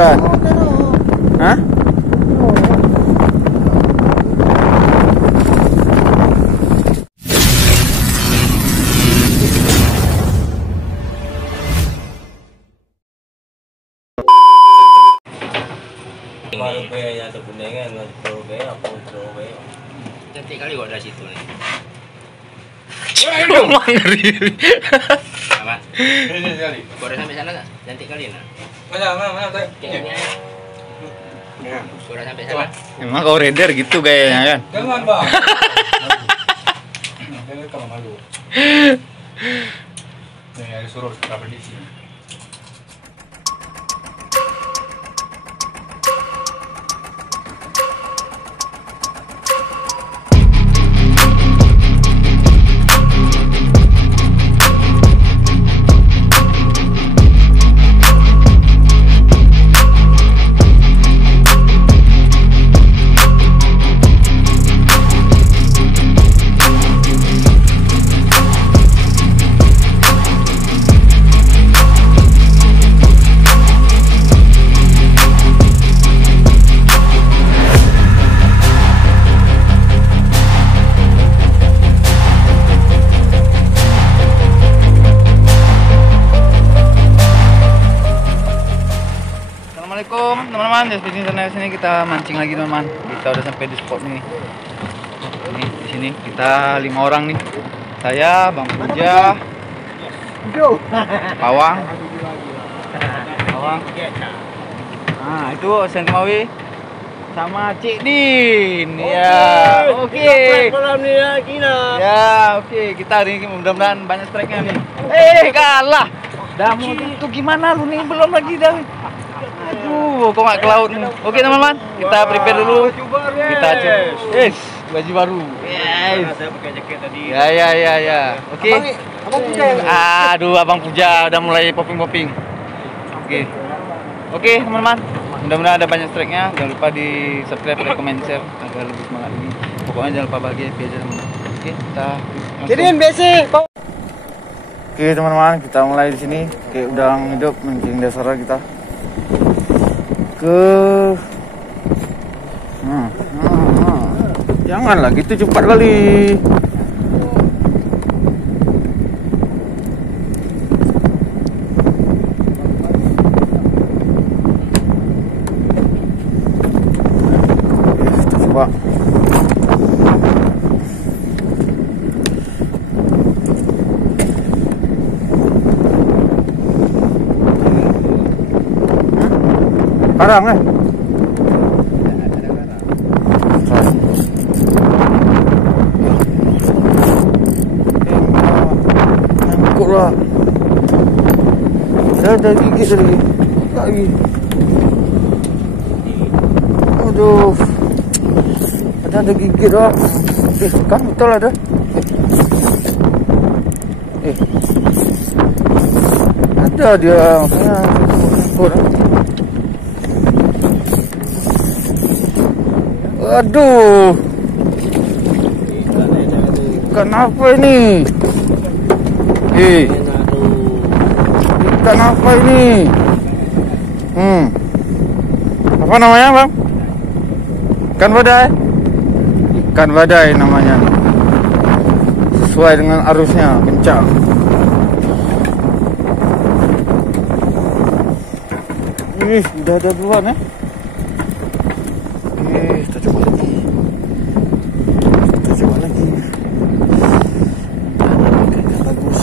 Bukan. Hah? Baru kayaknya tuh kuningan, baru kayak apa baru kayak. Cantik kali kok dari situ nih. Ngeri. Apa? Ini kali. Kok udah sampai sana nggak? Cantik kali nah. Mana tuh? Kayaknya. Kok udah sampai sana? Emang kau reder gitu kayaknya kan? Jangan bang. Jangan kalau malu. Nih ada suruh kita beli sini. Assalamualaikum teman-teman, di sini kita mancing lagi teman-teman. Kita udah sampai di spot nih. Nih di sini kita 5 orang nih. Saya, Bang Puja, Pawang. Nah itu Sentimawi sama Cik Din. Ya, oke. Malam ni lagi nak. Ya, oke. Kita hari ini mudah-mudahan banyak strike-nya nih. Kalah. Damu itu gimana lu nih? Belum lagi dah. Aduh, kok nggak ke laut nih? Oke teman-teman, kita prepare dulu. Kita cek. Baju baru. Yes. Saya pakai jaket tadi. Ya. Oke. Abang Puja yang. Aduh, Abang Puja udah mulai popping. Oke teman-teman. Mudah-mudahan ada banyak strike-nya. Jangan lupa di subscribe, like, comment, share agar lebih semangat ini. Pokoknya jangan lupa bahagia aja teman-teman. Oke, kita. Jadi biasa. Oke teman-teman, kita mulai di sini. Oke, udang hidup mancing dasar kita. Janganlah gitu cepat kali. Kita coba. Karang nyangkut lah. Ada gigit lagi. Aduh, ada gigit lah. Kan betul ada. Ada dia makanya nyangkut. Aduh, kenapa ini? Kenapa ini? Apa namanya bang? Ikan badai namanya. Sesuai dengan arusnya, kencang. Udah ada duluan ya. Kita coba lagi. Ikan bagus.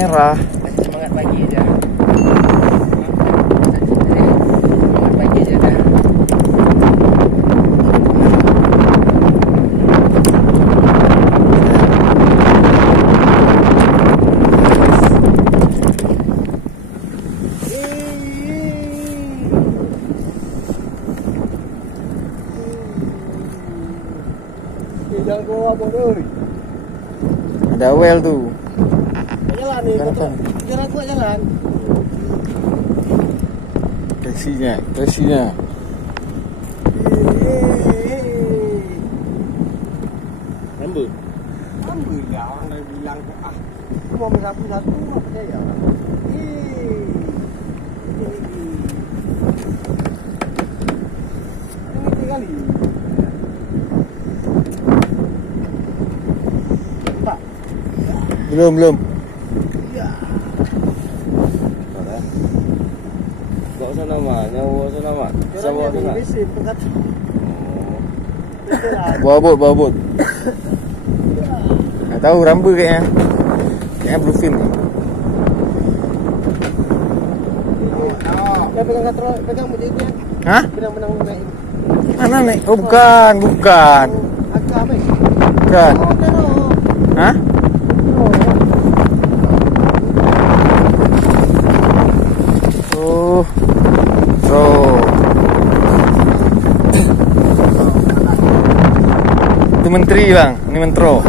merah. Kasih semangat pagi aja. Semangat pagi aja dah. Jangan keluar bodoh. Ada well tuh. Jalan nih. Kan. Jalan kuat jalan. Kasihnya. Ambil ya, orang dah bilang aku mau minta satu apa percaya. Ini kali. Belum. Bawa sana mah, bawa sana mah. Bawa sana. Bawa bot. Nggak tahu rambut kayaknya. Kayaknya bluefin nih. Dia pegang mujiznya. Hah? Benang baik. Mana nih? Oh bukan. Agak apa? Bukan. Hah? Oh. Itu menteri bang, ini mentro.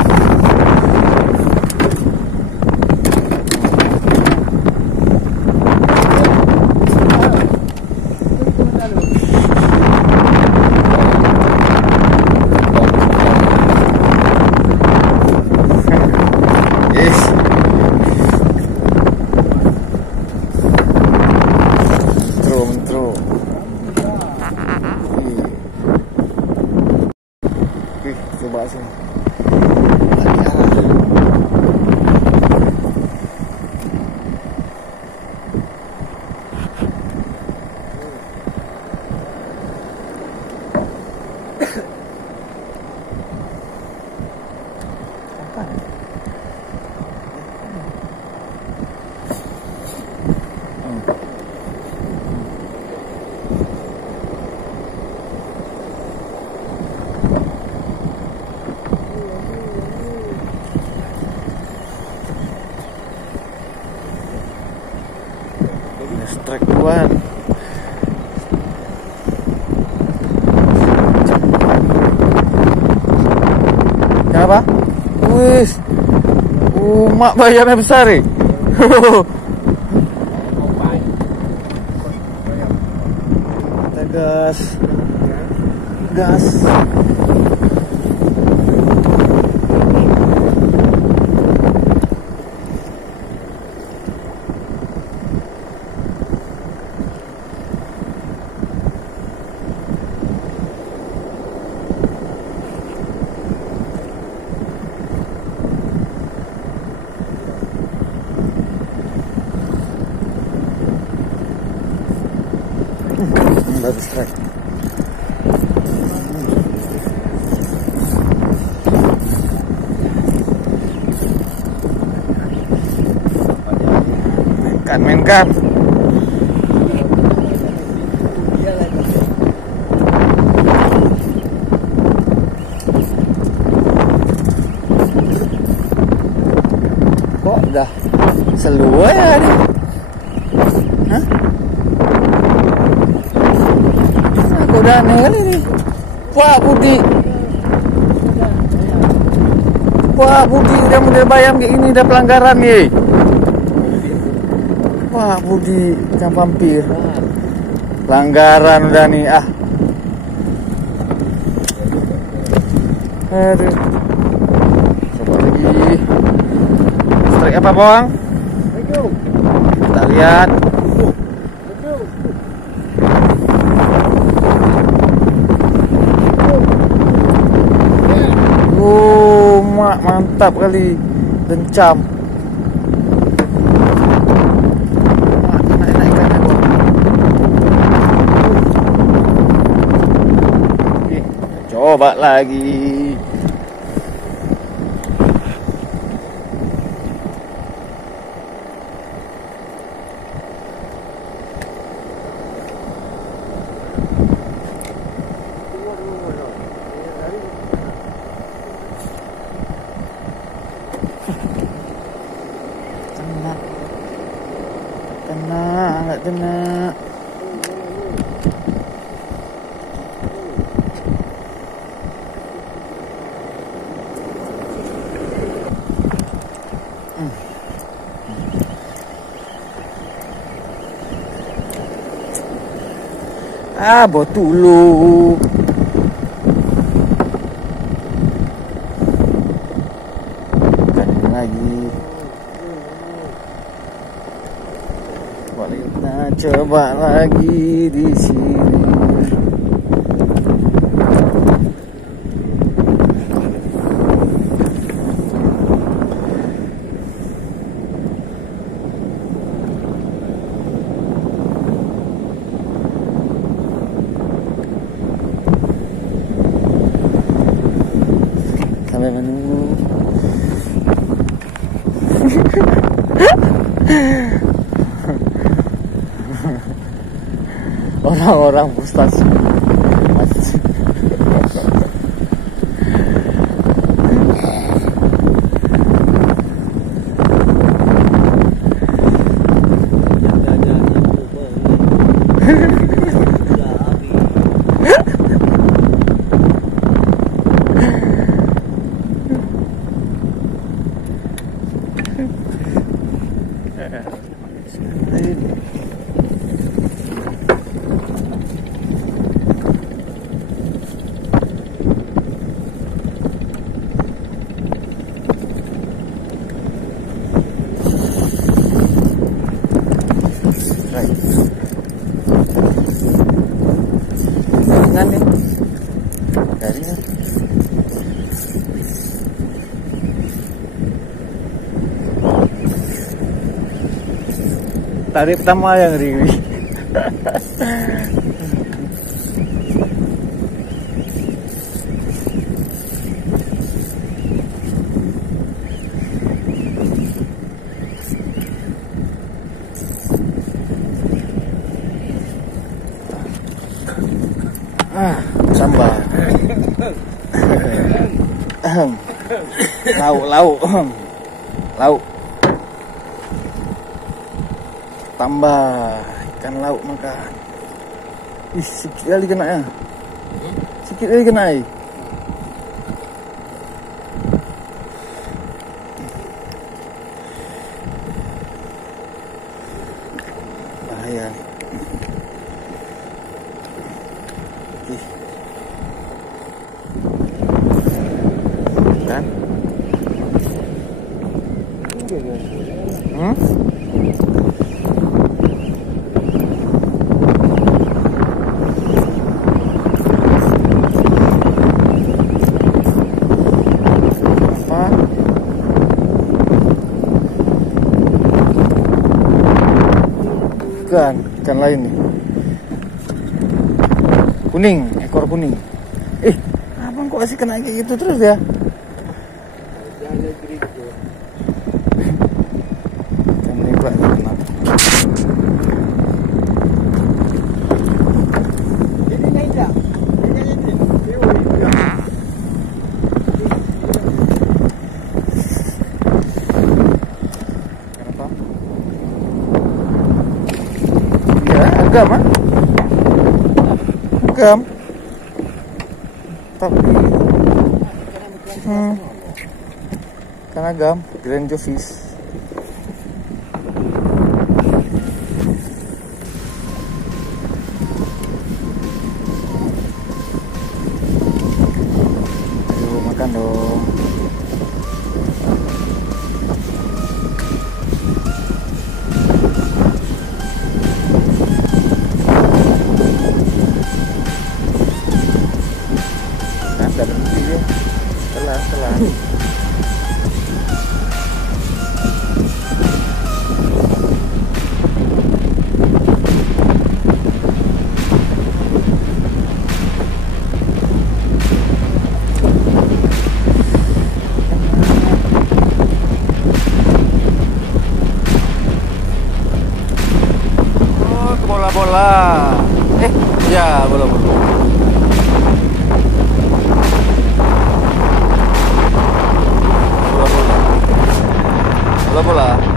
Yes. Mentro. Coba sih. Strike duluan. Kenapa? Wis. Mak bayamnya besar nih. Kita gas. Bagus trek. Mainkan. Kok udah seluruh ya nih? Hah? Udah aneh kali ini. Wah Budi udah model bayam kayak gini udah pelanggaran nih. Wah Budi jam vampir. Pelanggaran udah nih Aduh. Coba lagi. Strike apa bang? Kita lihat. Mantap kali, lencam. Enak ikannya bang. Coba lagi. kena. Ah, botulu. Kan lagi. Nah, coba lagi di sini. Kami menunggu. Orang-orang frustasi. Tarik pertama yang riwi. Sambal. Lauk. Tambah ikan lauk makan. Ih, sikit kali kena ya. Sikit kali kena air. Bahaya nih. Kan? Bukan, ikan lain nih. Kuning, ekor kuning. Abang kok masih kena kayak gitu terus ya? Ikan nembak kena. Agam, agam, tapi kan agam, grand fish. Ayo makan dong. Telah. Oh, bola-bola. Ya, bola-bola. Bola-bola.